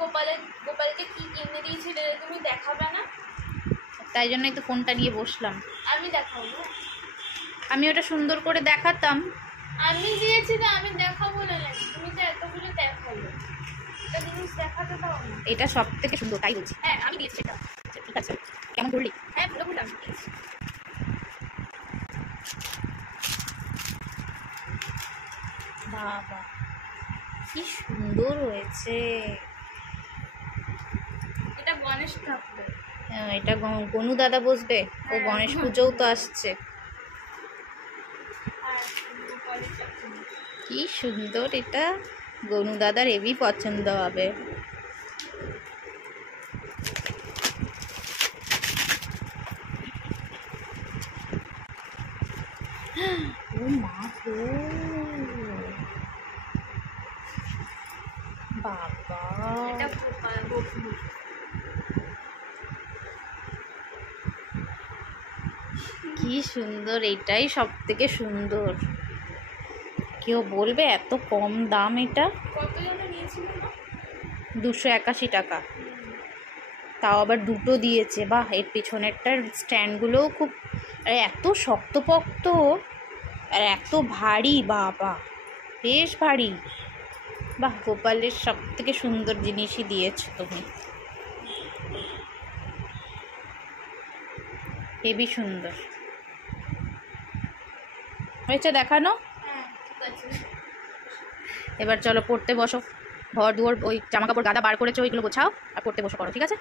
গোপালকে কি কিনে দিয়েছিলে তুমি দেখাবে না? তাই জন্যই তো ফোনটা নিয়ে বসলাম। আমি দেখাবো? আমি ওটা সুন্দর করে দেখাতাম। আমি দিয়েছি তো, আমি দেখাবো না নাকি? তুমি তো এতগুলো দেখালো, একটা জিনিস দেখাতে দাও না। এটা সব থেকে সুন্দর, তাই বলছি। হ্যাঁ আমি দিয়েছি এটা। ঠিক আছে, কেমন করলি? হ্যাঁ পুরোপুরি আমি দিয়েছি। বাবা কি সুন্দর হয়েছে। এটা গণেশ ঠাকুর। হ্যাঁ, এটা গনু দাদা বসবে। ও গণেশ পুজোও তো আসছে। কি সুন্দর, এটা গনু দাদার হেবি পছন্দ হবে। ও মা গো, বাবা এটা কি সুন্দর, এটাই সব থেকে সুন্দর। কেউ বলবে এত কম দাম? এটা কত যেন নিয়েছিল না? 281 টাকা, তাও আবার দুটো দিয়েছে। বাহ, এর পিছনেরটার স্ট্যান্ডগুলোও খুব, এত শক্তপোক্ত আর এত ভারী, বাবা বেশ ভারী। বাহ, গোপালের সব থেকে সুন্দর জিনিসই দিয়েছো তুমি, হেবি সুন্দর হয়েছে দেখানো। হ্যাঁ ঠিক আছে। এবার চলো পড়তে বসো, ঘর দুয়ার ওই জামা কাপড় গাদা বার করেছো ওইগুলো গোছাও আর পড়তে বসো করো, ঠিক আছে?